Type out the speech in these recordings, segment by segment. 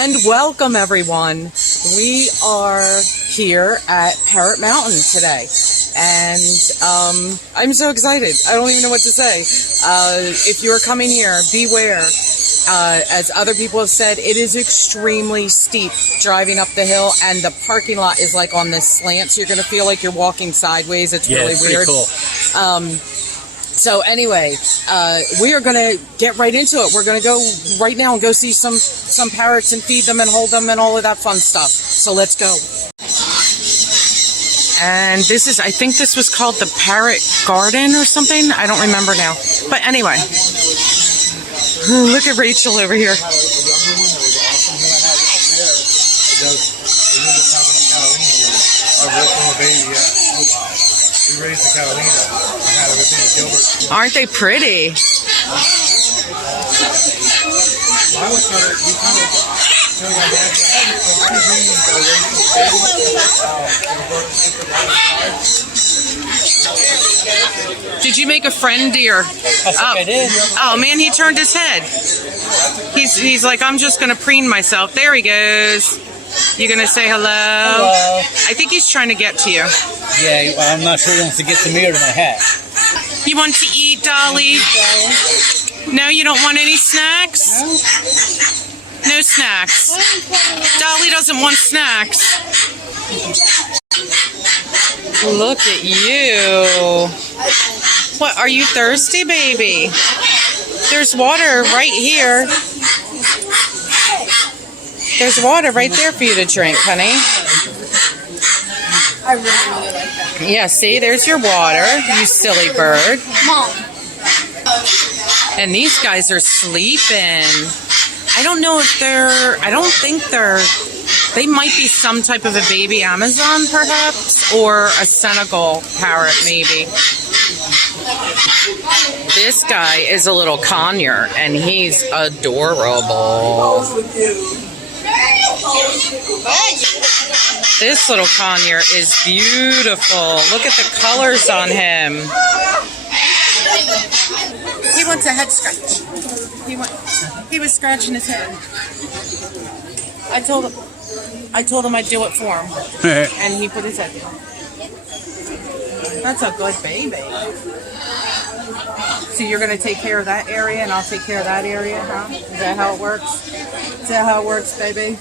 And welcome, everyone. We are here at Parrot Mountain today, and I'm so excited. I don't even know what to say. If you're coming here, beware. As other people have said, it is extremely steep driving up the hill, and the parking lot is like on this slant, so you're going to feel like you're walking sideways. It's really weird. Cool. So anyway, we are going to get right into it. We're going to go right now and go see some parrots and feed them and hold them and all of that fun stuff. So let's go. And this is, I think this was called the Parrot Garden or something. I don't remember now. But anyway, look at Rachel over here. We raised the Catalina. Aren't they pretty? Did you make a friend, dear? I think I did. Oh man, he turned his head. He's like, I'm just gonna preen myself. There he goes. You gonna say hello? Hello. I think he's trying to get to you. Yeah, well, I'm not sure he wants to get to me or to my hat. You want to eat, Dolly? No, you don't want any snacks? No snacks. Dolly doesn't want snacks. Look at you. What, are you thirsty, baby? There's water right here. There's water right there for you to drink, honey. I really like that. Yeah, see, there's your water, you silly bird. Mom. And these guys are sleeping. I don't know if they might be some type of a baby Amazon, perhaps, or a Senegal parrot, maybe. This guy is a little conure, and he's adorable. This little conure is beautiful. Look at the colors on him. He wants a head scratch. He was scratching his head. I told him I'd do it for him, and he put his head down. That's a good baby. So you're going to take care of that area, and I'll take care of that area, huh? Is that how it works? Is that how it works, baby?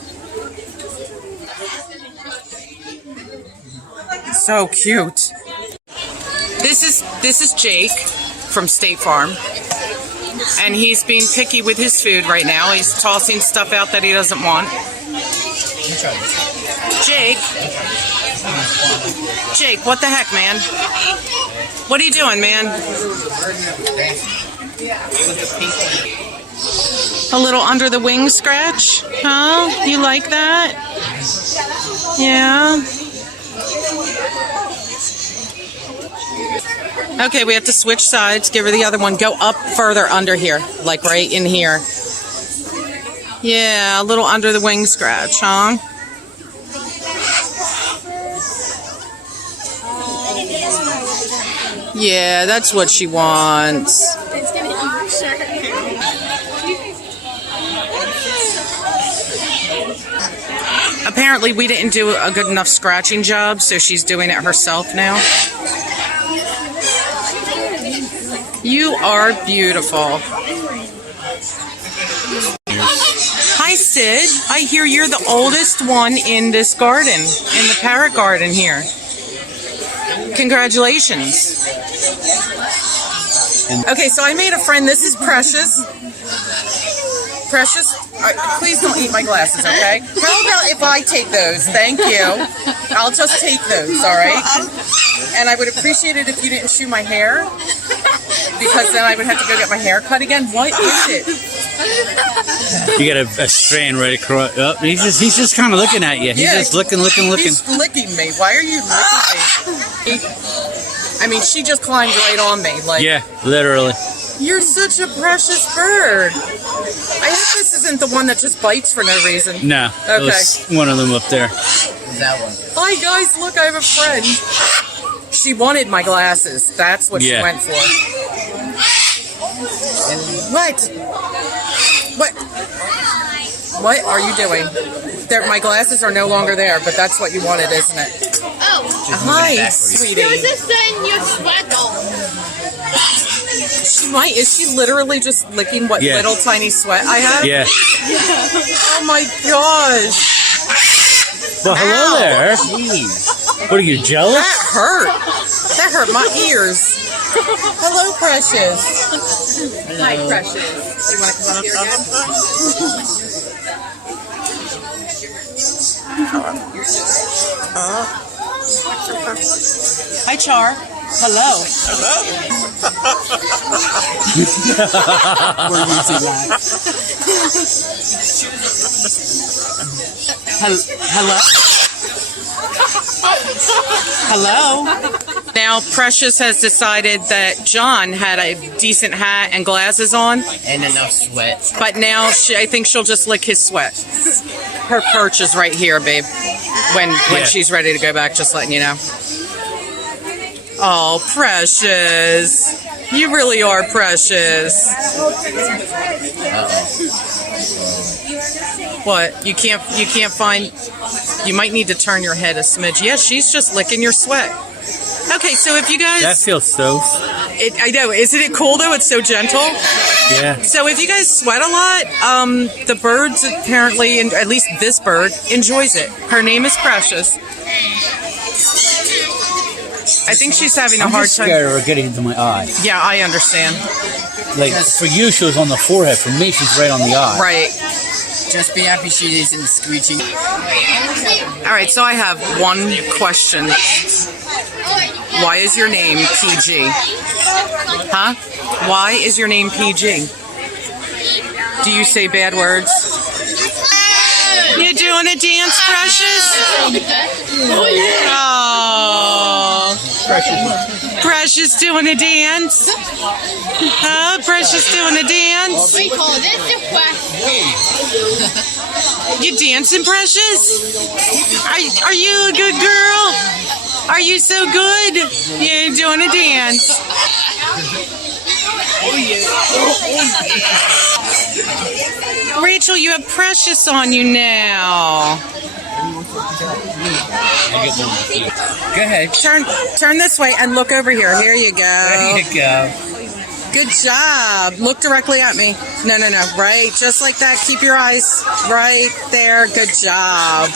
So cute. This is Jake from State Farm, and he's being picky with his food right now. He's tossing stuff out that he doesn't want. Jake, what the heck, man? What are you doing, man? A little under the wing scratch? Huh? You like that? Yeah. Okay, we have to switch sides. Give her the other one. Go up further under here, like right in here. Yeah, a little under the wing scratch, huh? Yeah, that's what she wants. Apparently, we didn't do a good enough scratching job, so she's doing it herself now. You are beautiful. Hi, Sid. I hear you're the oldest one in this garden, in the Parrot Garden here. Congratulations. Okay, so I made a friend. This is Precious. Precious, please don't eat my glasses, okay? How about if I take those? Thank you. I'll just take those, all right? And I would appreciate it if you didn't chew my hair, because then I would have to go get my hair cut again. What is it? You got a strand right across. Oh, he's just kind of looking at you. He's just looking. He's licking me. Why are you licking me? I mean, she just climbed right on me. Like, yeah, literally. You're such a precious bird. I hope this isn't the one that just bites for no reason. No. Okay. It was one of them up there. That one. Hi guys, look, I have a friend. She wanted my glasses. That's what she went for. What? What are you doing? There, my glasses are no longer there, but that's what you wanted, isn't it? Oh. Hi, sweetie. There was this in your sweater. She might. Is she literally just licking what Yeah. little tiny sweat I have? Yeah. Oh my gosh. Well, hello Ow. there. What are you, jealous? That hurt. That hurt my ears. Hello, Precious. Hi, Precious. You want to come up here again? Hi, Char. Hello. We're using that. Hello? Hello? Now, Precious has decided that John had a decent hat and glasses on, And enough sweat. but now I think she'll just lick his sweat. Her perch is right here, babe. When Yeah. she's ready to go back, just letting you know. Oh, Precious. You really are precious. What? You can't find. You might need to turn your head a smidge. Yes, she's just licking your sweat. Okay, so if you That guys, feels so. I know, isn't it cool though? It's so gentle. Yeah. So if you guys sweat a lot, the birds apparently, and at least this bird, enjoys it. Her name is Precious. I think she's having a I'm hard just time. scared of her getting into my eye. Yeah, I understand. Like, for you, she was on the forehead. For me, she's right on the eye. Right. Just be happy she isn't screeching. All right, so I have one question. Why is your name PG? Huh? Why is your name PG? Do you say bad words? You doing a dance, Precious? Oh. Precious doing a dance? Huh? Precious doing a dance? We call this a question. You dancing, Precious? Are you a good girl? Are you so good? You're doing a dance. Rachel, you have Precious on you now. Go ahead. Turn this way and look over here. Here you go. There you go. Good job. Look directly at me. No. Right. Just like that. Keep your eyes right there. Good job.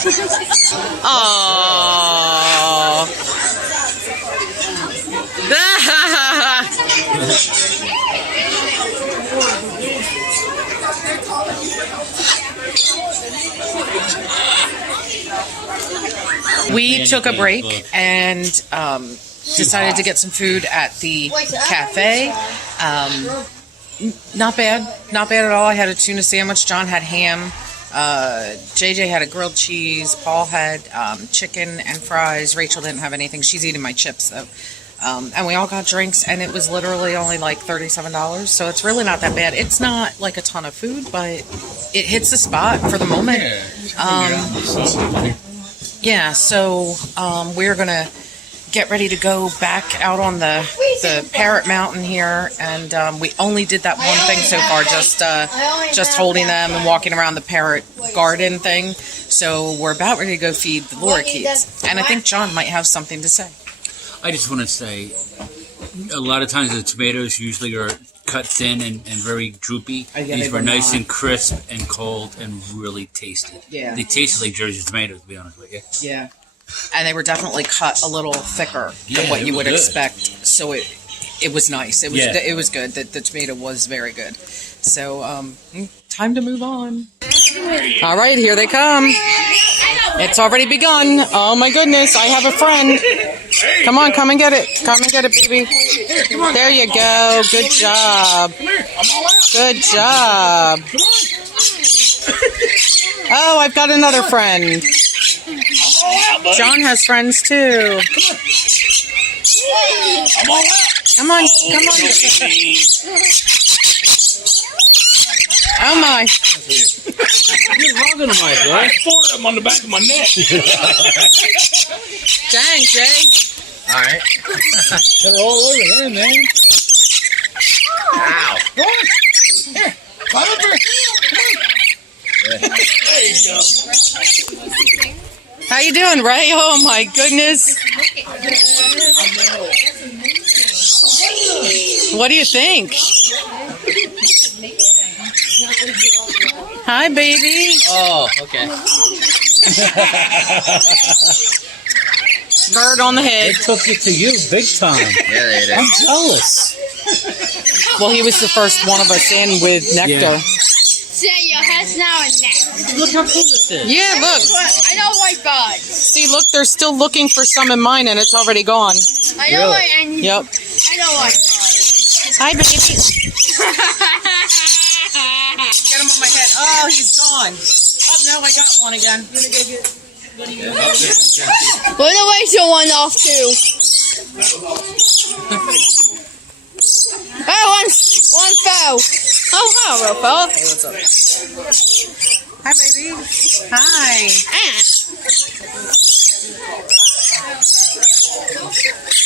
Aww. We took a break and decided to get some food at the cafe. Not bad at all. I had a tuna sandwich. John had ham. JJ had a grilled cheese. Paul had chicken and fries. Rachel didn't have anything. She's eating my chips though. And we all got drinks, and it was literally only like $37. So it's really not that bad. It's not like a ton of food, but it hits the spot for the moment. Yeah, so we're going to get ready to go back out on the Parrot Mountain here, and we only did that one thing so far, just holding them and walking around the Parrot Garden thing. So we're about ready to go feed the lorikeets, and I think John might have something to say. I just want to say, a lot of times the tomatoes usually are cut thin and very droopy. Yeah, These they were were nice not. and crisp and cold and really tasty. Yeah. They tasted like Jersey tomatoes, to be honest with you. Yeah. And they were definitely cut a little thicker than Yeah, what it you was would good. expect. So it was nice. It was Yeah. it was good. The tomato was very good. So time to move on. All right, here they come. It's already begun. Oh my goodness, I have a friend. Come on, come and get it. Come and get it, baby. There you go. Good job. Good job. Oh, I've got another friend. John has friends too. Come on, come on. Oh my. You're hogging them like that. Four of them on the back of my neck. Dang, Jay. All right. They're all over there, man. Ow. Come on. Here, climb up here. Come on. There you go. How you doing, Ray? Oh my goodness. What do you think? Hi, baby. Oh, okay. Bird on the head. It took it to you big time. Yeah, they did. I'm jealous. Well, he was the first one of us in with nectar. Yeah. So your head's now a neck. Look how cool this is. Yeah, look. I don't like birds. See, look, they're still looking for some in mine, and it's already gone. I don't like any. Yep. I don't like birds. Hi, baby. Get him on my head. Oh, he's gone. Oh, no, I got one again. Put away one off too. Oh, one fell. Oh, hello, fella. Hey, what's up? Hi, baby. Hi.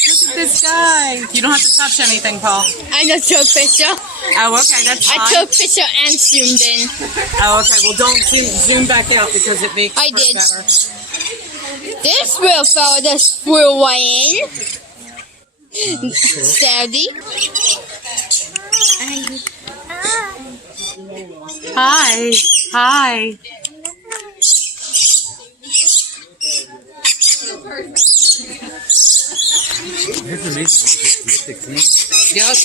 Look at this guy. You don't have to touch anything, Paul. I just took a picture. Oh, okay, that's fine. I took a picture and zoomed in. Oh, okay. Well, don't zoom back out because it makes I it did. better. This little fella just flew away in. Saudi. Hi. Hi. It's amazing. Look at clean. Yep.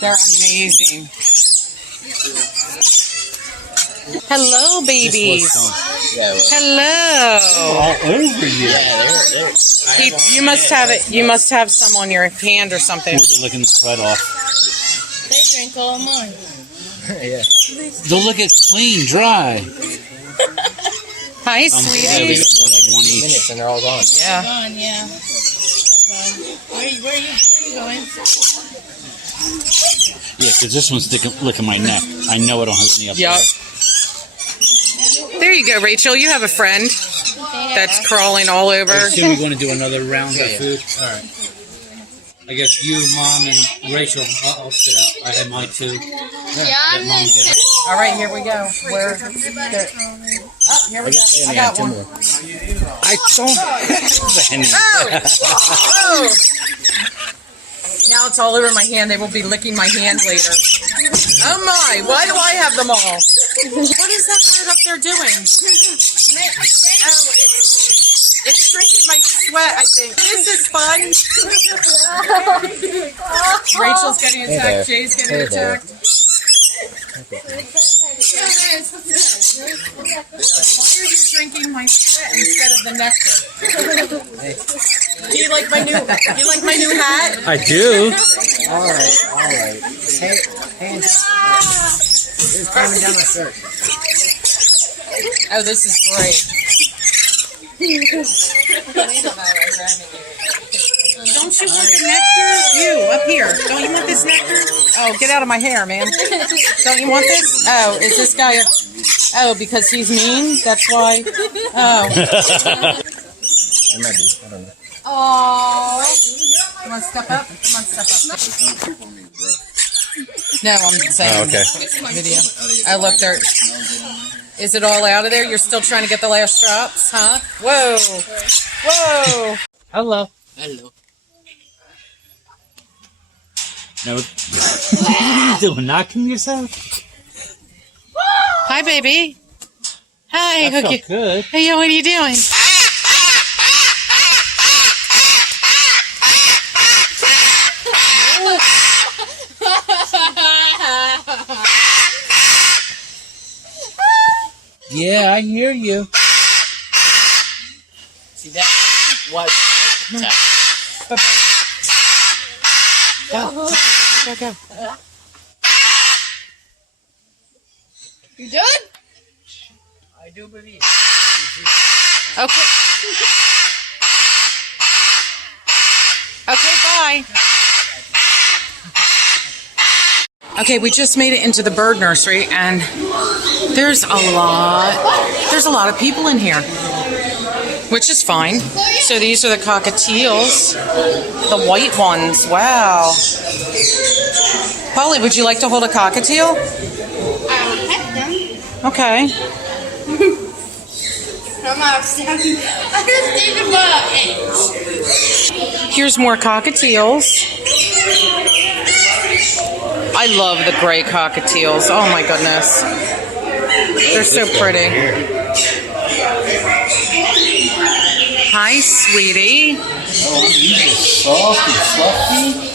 They're amazing. Hello, babies. Yeah, well, Hello. All over you. yeah, they're. You must have it. You must have some on your hand or something. They're licking the sweat off. They drink all mine. Yeah. They'll look at clean, dry. Hi, Yeah, we sweetie. got more like one each. Minutes and they're all gone. Yeah. Gone, yeah. Where are you going? Yeah, because this one's licking my neck. I know I don't have any up Yep. There you go, Rachel. You have a friend that's crawling all over. there. I assume we're going to do another round Yeah, of yeah. food. All right. I guess you, Mom, and Rachel. I'll sit out. I had mine too. Yeah, Let Mom get it. All right, here we go. Where? Oh, here we go. I got one. I don't. Oh! Now it's all over my hand. They will be licking my hand later. Oh my! Why do I have them all? What is that bird up there doing? Oh, it's drinking my sweat, I think. This is fun. Rachel's getting attacked. Jay's getting attacked. Why are you drinking my sweat instead of the nectar? Do you like my new hat? I do. All right. Hey, here's climbing down my shirt. Oh, this is great. Don't you want the nectar? You, up here. Don't you want this nectar? Oh, get out of my hair, man. Don't you want this? Oh, is this guy... Oh, because he's mean? That's why? Oh. It might be. I don't know. Oh. You want to step up? Come on, step up. No, I'm saying video. Oh, look, there. Is it all out of there? You're still trying to get the last drops, huh? Whoa. Whoa. Hello. Hello. No. What are you doing? Knocking yourself? Hi, baby. Hi, That Hooky. felt good. Hey, what are you doing? Yeah, I hear you. See that? What? Go. You done? I do believe. Okay. Okay, bye. Okay, we just made it into the bird nursery, and there's a lot of people in here, which is fine. So these are the cockatiels, the white ones. Wow. Polly, would you like to hold a cockatiel? Okay. I'm outstanding. I just even bought Here's more cockatiels. I love the gray cockatiels. Oh my goodness. They're so pretty. Hi, sweetie. Soft and fluffy.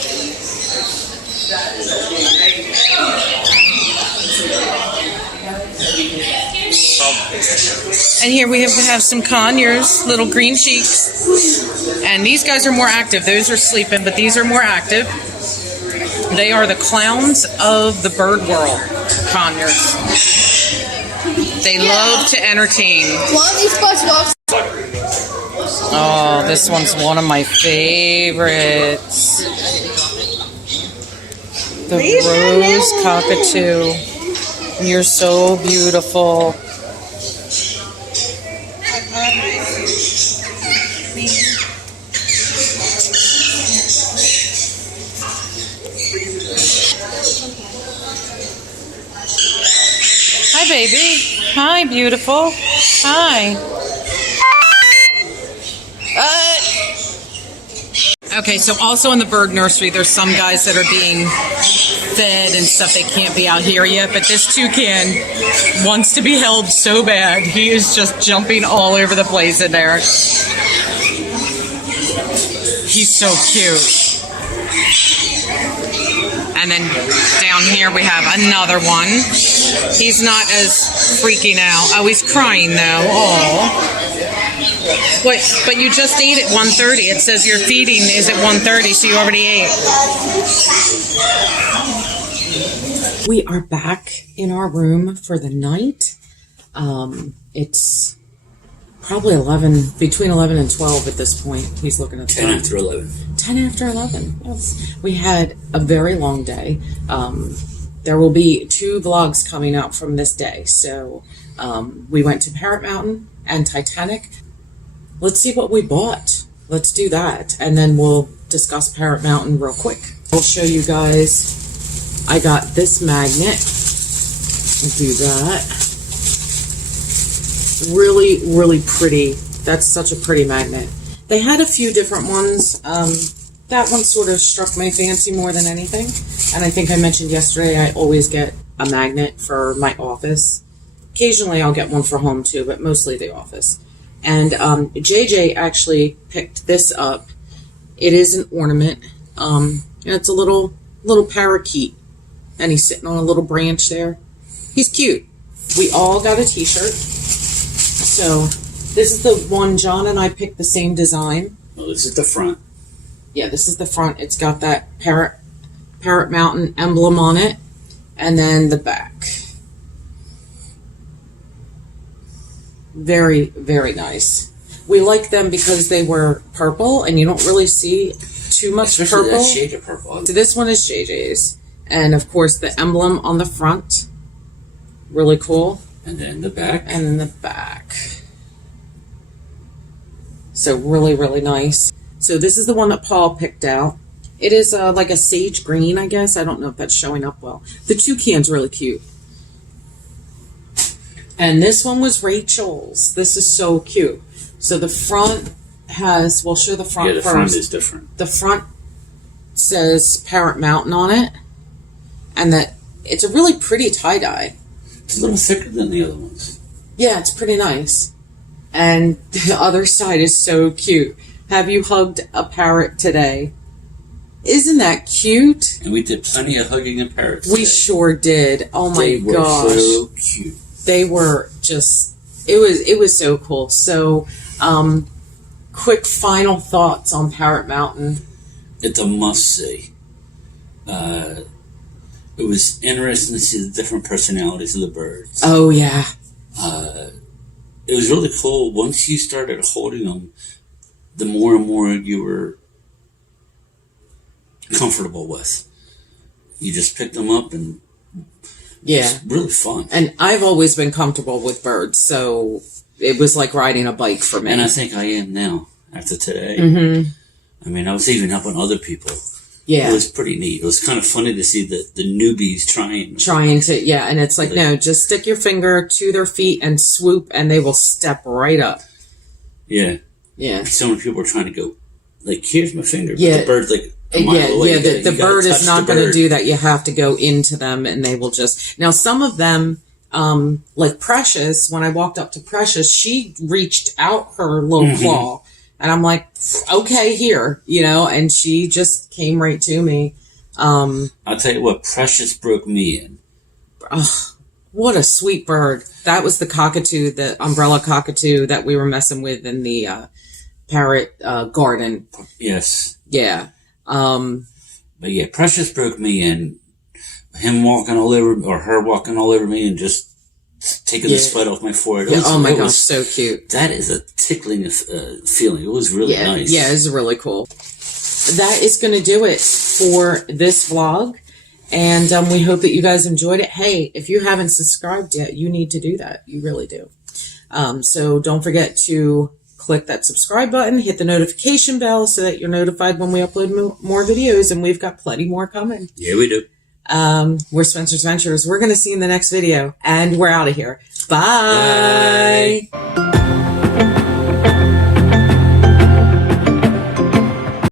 And here we have some conures, little green cheeks. And these guys are more active. Those are sleeping, but these are more active. They are the clowns of the bird world, conures. They love to entertain. one of these SpongeBob. Oh, this one's one of my favorites. The rose cockatoo. You're so beautiful. Hi, baby. Hi, beautiful. Hi. Okay, so also in the bird nursery, there's some guys that are being fed and stuff. They can't be out here yet, but this toucan wants to be held so bad. He is just jumping all over the place in there. He's so cute. And then down here we have another one. He's not as freaking out. Oh, he's crying though. Oh. Wait, but you just ate at 1:30. It says your feeding is at 1:30, so you already ate. We are back in our room for the night. It's probably between 11 and 12 at this point. He's looking at the 10 after 11. 10 after 11. Yes. We had a very long day. There will be 2 vlogs coming out from this day. So we went to Parrot Mountain and Titanic. Let's see what we bought. Let's do that. And then we'll discuss Parrot Mountain real quick. I'll show you guys. I got this magnet. I'll do that. Really, really pretty. That's such a pretty magnet. They had a few different ones. That one sort of struck my fancy more than anything. And I think I mentioned yesterday I always get a magnet for my office. Occasionally I'll get one for home too, but mostly the office. And JJ actually picked this up. It is an ornament. And it's a little parakeet. And he's sitting on a little branch there. He's cute. We all got a t-shirt. So this is the one John and I picked the same design. Well, this is the front. Yeah, this is the front. It's got that Parrot Mountain emblem on it. And then the back. Very, very nice. We like them because they were purple, and you don't really see too much Especially purple. that shade of purple. So this one is JJ's. And, of course, the emblem on the front. Really cool. And then the back. And then the back. So really, really nice. So this is the one that Paul picked out. It is like a sage green, I guess. I don't know if that's showing up well. The toucan's really cute. And this one was Rachel's. This is so cute. So the front has, we'll show the front Yeah, the first. front is different. The front says Parrot Mountain on it. And that it's a really pretty tie-dye. It's a little thicker than the other ones. Yeah, it's pretty nice. And the other side is so cute. Have you hugged a parrot today? Isn't that cute? And we did plenty of hugging and parrots. We today. sure did. Oh my They were gosh. so cute. They were just, it was so cool. So, quick final thoughts on Parrot Mountain. It's a must-see. It was interesting to see the different personalities of the birds. Oh, yeah. It was really cool. Once you started holding them, the more and more you were comfortable with. You just picked them up and Yeah. it was really fun. And I've always been comfortable with birds, so it was like riding a bike for me. And I think I am now, after today. Mm-hmm. I mean, I was even helping other people. Yeah. It was pretty neat. It was kind of funny to see the newbies trying to, yeah. And it's like, no, just stick your finger to their feet and swoop, and they will step right up. Yeah. Yeah. So many people are trying to go, like, here's my finger. Yeah. But the bird's like a mile away. Yeah, the bird is not going to do that. You have to go into them, and they will just... Now, some of them, like Precious, when I walked up to Precious, she reached out her little claw. And I'm like, okay, here, you know, and she just came right to me. I'll tell you what, Precious broke me in. Oh, what a sweet bird. That was the cockatoo, the umbrella cockatoo that we were messing with in the Parrot Garden. Yes. Yeah. But yeah, Precious broke me in. Him walking all over, or her walking all over me and just taking the sweat off my forehead. Yeah, oh my gosh, so cute. That is a tickling feeling. It was really nice. Yeah, it was really cool. That is going to do it for this vlog. And we hope that you guys enjoyed it. Hey, if you haven't subscribed yet, you need to do that. You really do. So don't forget to click that subscribe button, hit the notification bell so that you're notified when we upload more videos. And we've got plenty more coming. Yeah, we do. We're Spencer's Ventures. We're going to see you in the next video. And we're out of here. Bye. Bye.